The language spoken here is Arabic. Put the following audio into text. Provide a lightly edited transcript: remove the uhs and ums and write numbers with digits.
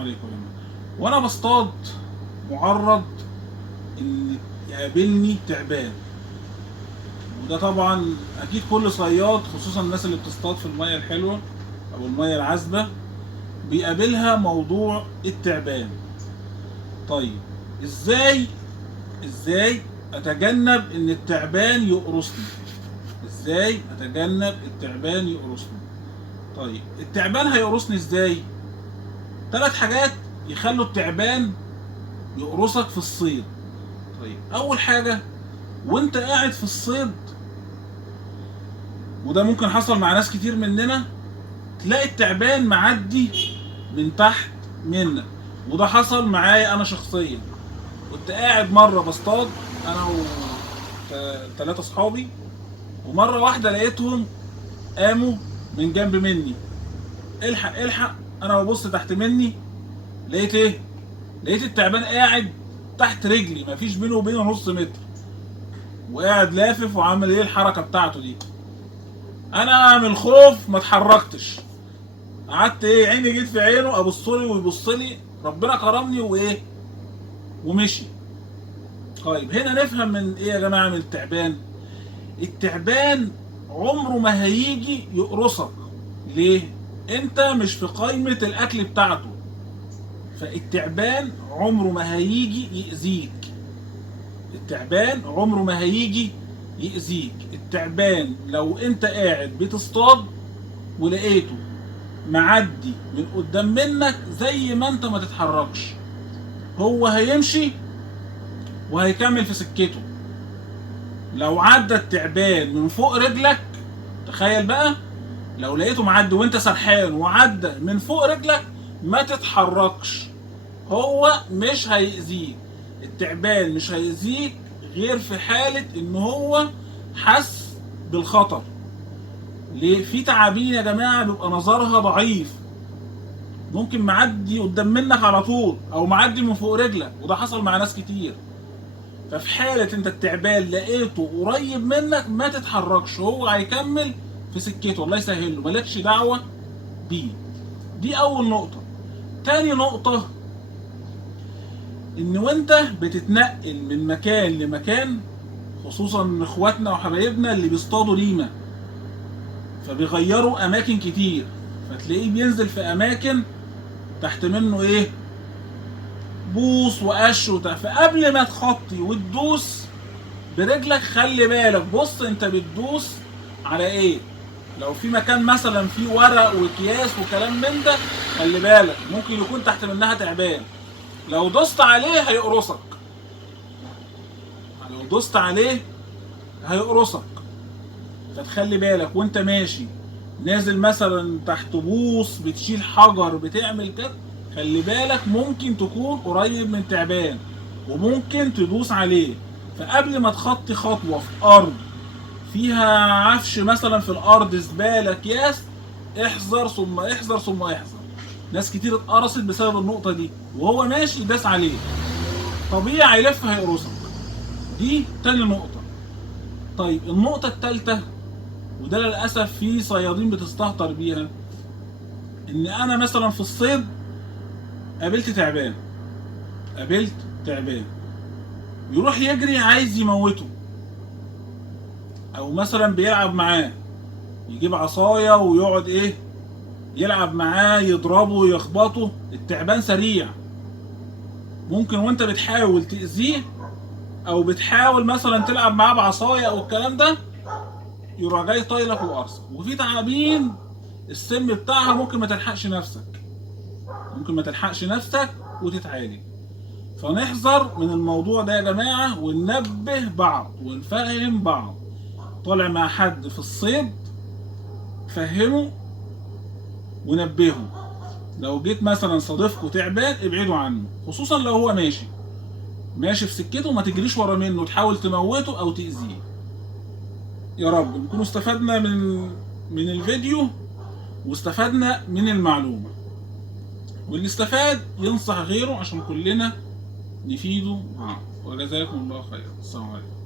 عليكم يا جماعه. وانا بصطاد معرض ان يقابلني تعبان، وده طبعا اكيد كل صياد خصوصا الناس اللي بتصطاد في الميه الحلوه او الميه العذبه بيقابلها موضوع التعبان. طيب ازاي اتجنب ان التعبان يقرصني؟ ازاي اتجنب التعبان يقرصني؟ طيب التعبان هيقرصني ازاي؟ 3 حاجات يخلوا التعبان يقرصك في الصيد. طيب اول حاجه، وانت قاعد في الصيد، وده ممكن حصل مع ناس كتير مننا، تلاقي التعبان معدي من تحت منك، وده حصل معايا انا شخصيا. كنت قاعد مره بصطاد انا و3 اصحابي، ومره واحده لقيتهم قاموا من جنب مني، الحق الحق. انا ببص تحت مني، لقيت ايه؟ لقيت التعبان قاعد تحت رجلي، مفيش بينه وبينه نص متر، وقاعد لافف وعامل ايه الحركه بتاعته دي. انا من الخوف ما اتحركتش، قعدت ايه، عيني جيت في عينه، ابص لي ويبص لي، ربنا كرمني وايه ومشي. طيب هنا نفهم من ايه يا جماعه؟ من التعبان. التعبان عمره ما هيجي يقرصك. ليه؟ انت مش في قائمه الاكل بتاعته، فالتعبان عمره ما هيجي يأذيك. التعبان عمره ما هيجي يأذيك. التعبان لو انت قاعد بتصطاد ولقيته معدي من قدام منك، زي ما انت ما تتحركش، هو هيمشي وهيكمل في سكته. لو عدى التعبان من فوق رجلك، تخيل بقى لو لقيته معدي وانت سرحان وعدى من فوق رجلك، ما تتحركش، هو مش هيأذيك. التعبان مش هيأذيك غير في حالة ان هو حس بالخطر. ليه؟ في تعابين يا جماعة بيبقى نظرها ضعيف، ممكن معدي قدام منك على طول او معدي من فوق رجلك، وده حصل مع ناس كتير. ففي حالة انت التعبان لقيته قريب منك، ما تتحركش، هو هيكمل في سكته، الله يسهل له، مالكش دعوة بيه. دي اول نقطة. تاني نقطة، ان وانت بتتنقل من مكان لمكان، خصوصا اخواتنا وحبايبنا اللي بيصطادوا ريمة، فبيغيروا اماكن كتير، فتلاقيه بينزل في اماكن تحت منه ايه، بوص وقش فقبل ما تخطي وتدوس برجلك، خلي بالك، بص انت بتدوس على ايه. لو في مكان مثلا فيه ورق واكياس وكلام من ده، خلي بالك ممكن يكون تحت منها تعبان، لو دوست عليه هيقرصك. لو دوست عليه هيقرصك، فتخلي بالك وانت ماشي نازل مثلا تحت بوص، بتشيل حجر، بتعمل كده، خلي بالك ممكن تكون قريب من تعبان وممكن تدوس عليه. فقبل ما تخطي خطوة في أرض فيها عفش مثلا، في الأرض زبالة أكياس، احذر ثم احذر ثم احذر. ناس كتير اتقرصت بسبب النقطة دي، وهو ماشي داس عليه، طبيعي هيلف هيقرصك. دي تاني نقطة. طيب النقطة التالتة، وده للأسف في صيادين بتستهتر بيها، إن أنا مثلا في الصيد قابلت تعبان يروح يجري عايز يموته، أو مثلا بيلعب معاه، يجيب عصاية ويقعد إيه يلعب معاه، يضربه يخبطه. التعبان سريع، ممكن وانت بتحاول تأذيه او بتحاول مثلا تلعب معاه بعصاية او الكلام ده، يروح جاي طايلك وقرصك. وفي تعابين السم بتاعها ممكن ما تلحقش نفسك وتتعالج. فنحذر من الموضوع ده يا جماعة، وننبه بعض ونفهم بعض. طالع مع حد في الصيد، فهمه ونبهه. لو جيت مثلا صادفكوا تعبان، ابعدوا عنه، خصوصا لو هو ماشي في سكته، ما تجريش ورا منه تحاول تموته او تأذيه. يا رب نكون استفدنا من الفيديو واستفدنا من المعلومة، واللي استفاد ينصح غيره عشان كلنا نفيده. وجزاكم الله خيرا. السلام عليكم.